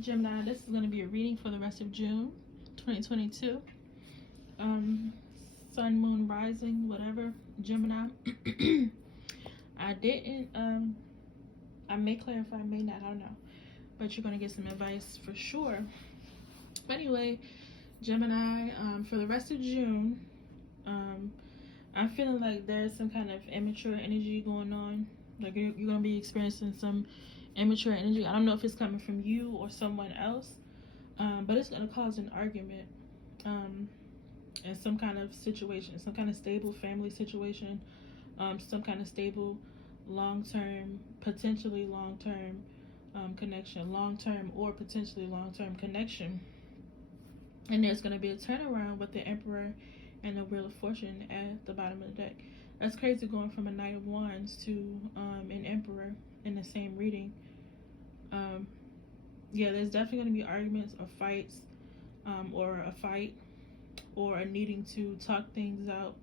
Gemini, this is going to be a reading for the rest of June 2022. Sun, moon, rising, whatever. Gemini. I didn't, I may clarify, may not, I don't know. But you're going to get some advice for sure. But anyway, Gemini, for the rest of June, I'm feeling like there's some kind of immature energy going on. Like you're going to be experiencing some immature energy. I don't know if it's coming from you or someone else, but it's going to cause an argument in some kind of situation, some kind of stable family situation, some kind of stable long-term, potentially long-term connection, long-term or potentially long-term connection. And there's going to be a turnaround with the Emperor and the Wheel of Fortune at the bottom of the deck. That's crazy, going from a Knight of Wands to an Emperor in the same reading. Yeah, there's definitely going to be arguments or fights, or a fight, or a needing to talk things out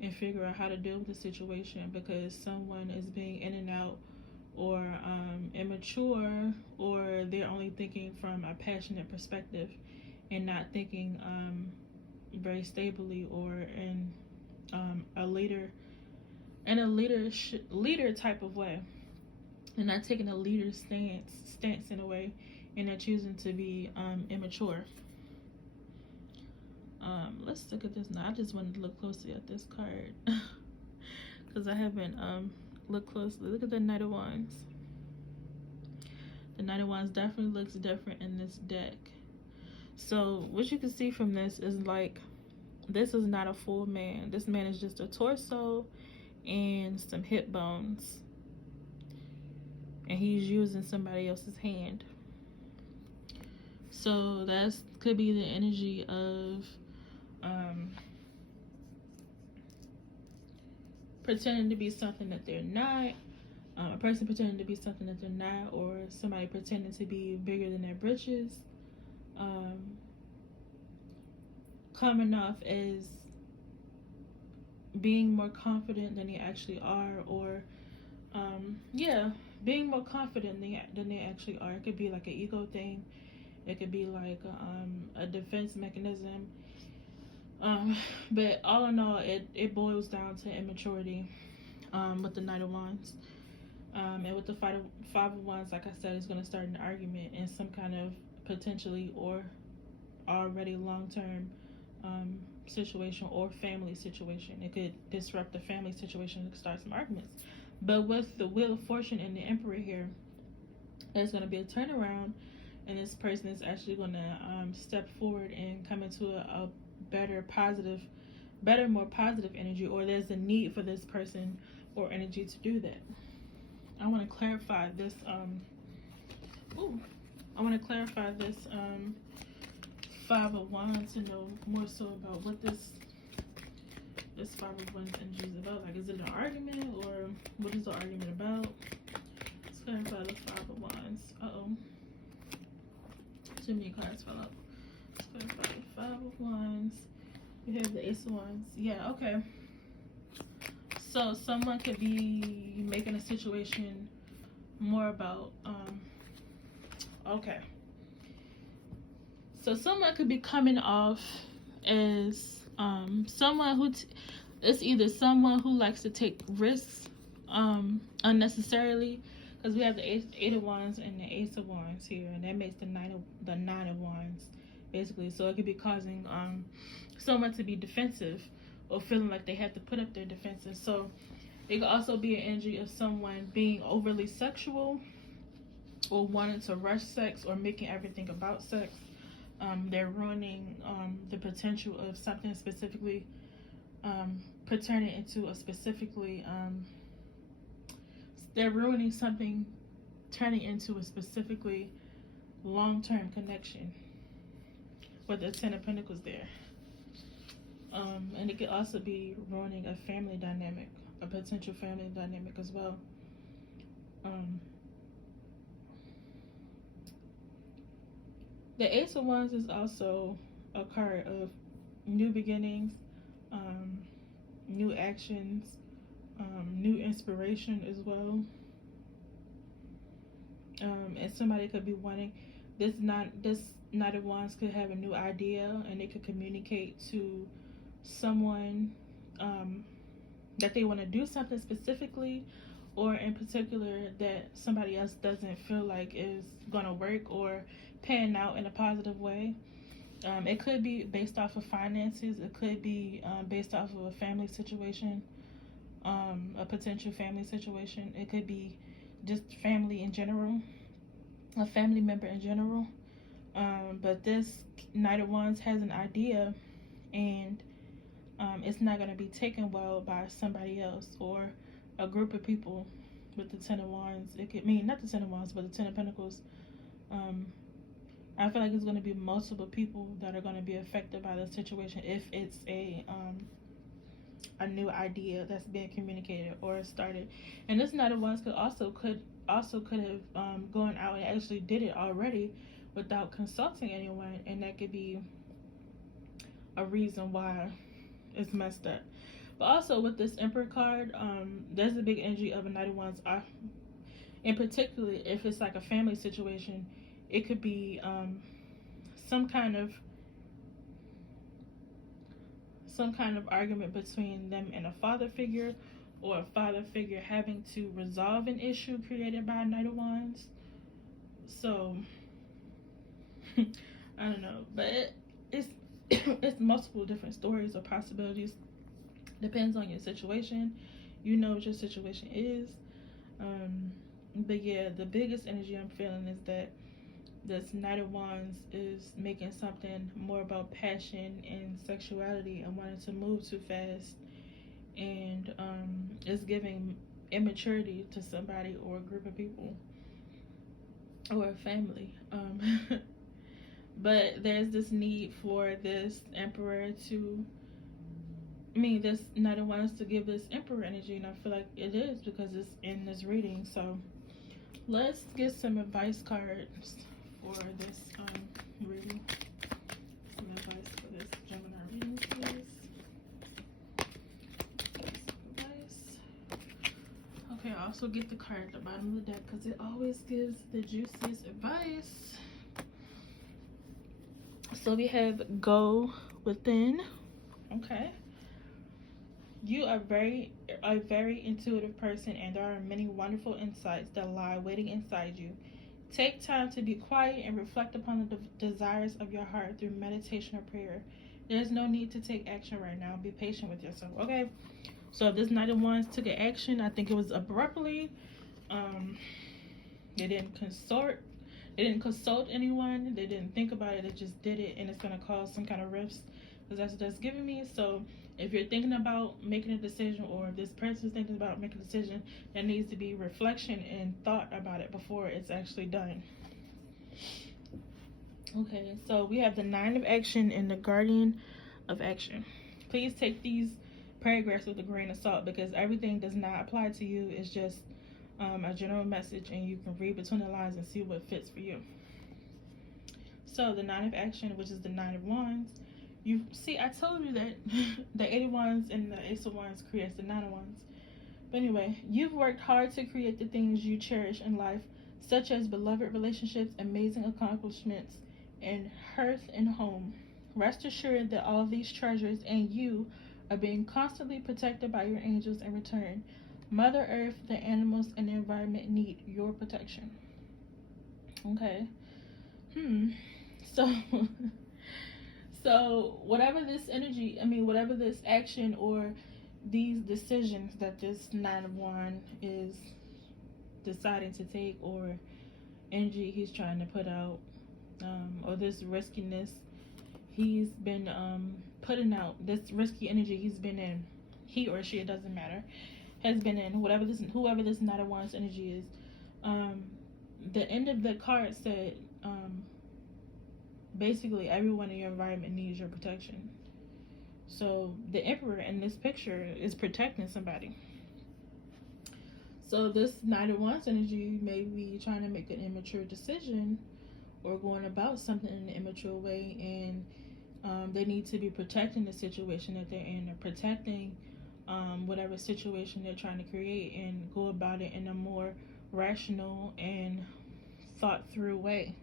and figure out how to deal with the situation, because someone is being in and out, or immature, or they're only thinking from a passionate perspective and not thinking very stably, or in a leader type of way, and not taking a leader stance in a way, and they're choosing to be immature. Let's look at this now. I just wanted to look closely at this card because I haven't looked closely. Look at the Knight of Wands. The Knight of Wands definitely looks different in this deck. So what you can see from this is, like, this is not a full man. This man is just a torso and some hip bones, and he's using somebody else's hand. So that could be the energy of pretending to be something that they're not, a person pretending to be something that they're not, or somebody pretending to be bigger than their britches, coming off as being more confident than they actually are, or being more confident than they actually are. It could be like an ego thing. It could be like a defense mechanism. But all in all, it boils down to immaturity with the Knight of Wands. And with the Five of Wands, like I said, it's going to start an argument in some kind of potentially or already long-term situation or family situation. It could disrupt the family situation and start some arguments. But with the Wheel of Fortune and the Emperor here, there's going to be a turnaround, and this person is actually going to step forward and come into a more positive energy, or there's a need for this person or energy to do that. I want to clarify this. Five of Wands to know more so about what this Five of Wands energy is about. Like, is it an argument, or what is the argument about? Let's clarify the Five of Wands. Too many cards fell out. Let's clarify the Five of Wands. We have the Ace of Wands. Yeah, okay. So someone could be making a situation more about, okay. So someone could be coming off as someone who, it's either someone who likes to take risks unnecessarily, because we have the Eight of Wands and the Ace of Wands here, and that makes the Nine of Wands, basically. So it could be causing someone to be defensive, or feeling like they have to put up their defenses. So it could also be an energy of someone being overly sexual, or wanting to rush sex, or making everything about sex. They're ruining the potential of something specifically, turning into a specifically, they're ruining something, turning into a specifically long-term connection with the Ten of Pentacles there. And it could also be ruining a family dynamic, a potential family dynamic as well. The Ace of Wands is also a card of new beginnings, new actions, new inspiration as well. And somebody could be wanting, this Knight of Wands could have a new idea, and it could communicate to someone that they want to do something specifically, or in particular that somebody else doesn't feel like is going to work or pan out in a positive way. It could be based off of finances. It could be based off of a family situation, a potential family situation. It could be just family in general, a family member in general. But this Knight of Wands has an idea, and it's not going to be taken well by somebody else or a group of people. With the Ten of Wands, it could mean not the Ten of Wands, but the Ten of Pentacles. I feel like it's going to be multiple people that are going to be affected by the situation if it's a new idea that's being communicated or started. And this Knight of Wands could have gone out and actually did it already without consulting anyone, and that could be a reason why it's messed up. But also with this Emperor card, there's a big energy of a Knight of Wands. In particular, if it's like a family situation, it could be some kind of argument between them and a father figure, or a father figure having to resolve an issue created by a Knight of Wands. So I don't know, but it's it's multiple different stories or possibilities. Depends on your situation. You know what your situation is. But yeah, the biggest energy I'm feeling is that this Knight of Wands is making something more about passion and sexuality and wanting to move too fast, and it's giving immaturity to somebody or a group of people or a family. But there's this need for this Emperor this Knight of Wands to give this Emperor energy, and I feel like it is because it's in this reading. So let's get some advice cards for this reading. Some advice for this Gemini reading, please. Advice. Okay, I also get the card at the bottom of the deck because it always gives the juiciest advice. So we have Go Within. Okay. You are a very intuitive person, and there are many wonderful insights that lie waiting inside you. Take time to be quiet and reflect upon the desires of your heart through meditation or prayer. There's no need to take action right now. Be patient with yourself, okay? So if this Knight of Wands took an action, I think it was abruptly. They didn't consult anyone. They didn't think about it. They just did it, and it's going to cause some kind of rifts, because that's what that's giving me. So if you're thinking about making a decision, or if this person's thinking about making a decision, there needs to be reflection and thought about it before it's actually done. Okay, so we have the Nine of Action and the Guardian of Action. Please take these paragraphs with a grain of salt, because everything does not apply to you. It's just a general message, and you can read between the lines and see what fits for you. So the Nine of Action, which is the Nine of Wands. You see, I told you that the Eight of Wands and the Ace of Wands creates the Nine of Wands. But anyway, you've worked hard to create the things you cherish in life, such as beloved relationships, amazing accomplishments, and hearth and home. Rest assured that all these treasures and you are being constantly protected by your angels in return. Mother Earth, the animals, and the environment need your protection. Okay. So whatever this energy, whatever this action or these decisions that this Nine of Wands is deciding to take, or energy he's trying to put out, or this riskiness he's been putting out, this risky energy he's been in, he or she, it doesn't matter, has been in, whoever this Nine of Wands energy is. The end of the card said, basically everyone in your environment needs your protection. So the Emperor in this picture is protecting somebody. So this Nine of Wands energy may be trying to make an immature decision, or going about something in an immature way, and they need to be protecting the situation that they're in, or protecting whatever situation they're trying to create, and go about it in a more rational and thought through way.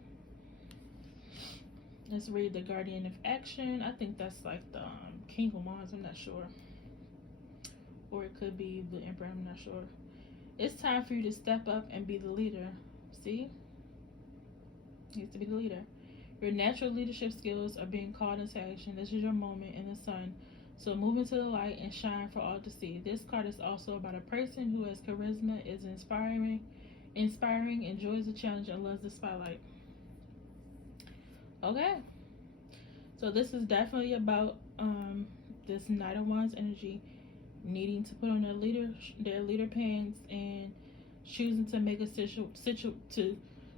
Let's read the Guardian of Action. I think that's like the King of Wands. I'm not sure. Or it could be the Emperor. I'm not sure. It's time for you to step up and be the leader. See? He needs to be the leader. Your natural leadership skills are being called into action. This is your moment in the sun. So move into the light and shine for all to see. This card is also about a person who has charisma, is inspiring, enjoys the challenge, and loves the spotlight. Okay. So this is definitely about this Knight of Wands energy needing to put on their leader pants and choosing to make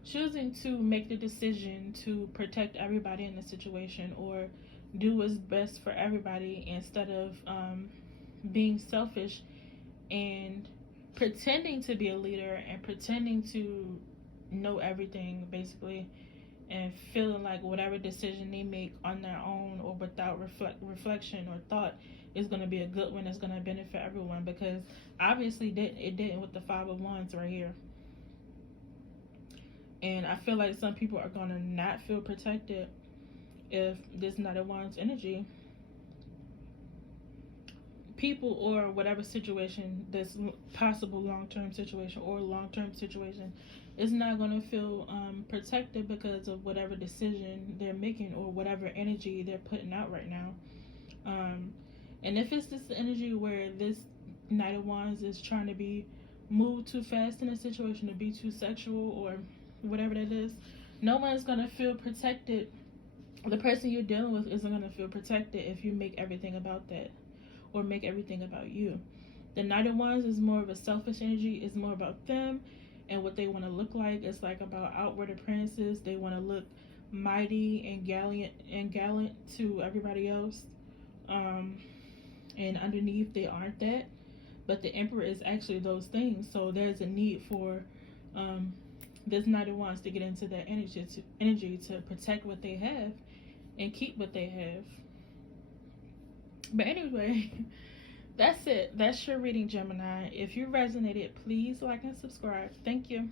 choosing to make the decision to protect everybody in the situation, or do what's best for everybody instead of being selfish and pretending to be a leader and pretending to know everything, basically, and feeling like whatever decision they make on their own or without reflection or thought is going to be a good one, that's going to benefit everyone, because obviously it didn't with the Five of Wands right here. And I feel like some people are going to not feel protected if this Knight of Wands energy, people or whatever situation, this possible long-term situation or long-term situation, is not going to feel protected because of whatever decision they're making or whatever energy they're putting out right now. And if it's this energy where this Knight of Wands is trying to be moved too fast in a situation, to be too sexual or whatever that is, no one's going to feel protected. The person you're dealing with isn't going to feel protected if you make everything about that or make everything about you. The Knight of Wands is more of a selfish energy. It's more about them and what they want to look like. It's like about outward appearances. They want to look mighty and gallant to everybody else. And underneath they aren't that. But the Emperor is actually those things. So there's a need for this Knight of Wands to get into that energy to protect what they have and keep what they have. But anyway, that's it. That's your reading, Gemini. If you resonated, please like and subscribe. Thank you.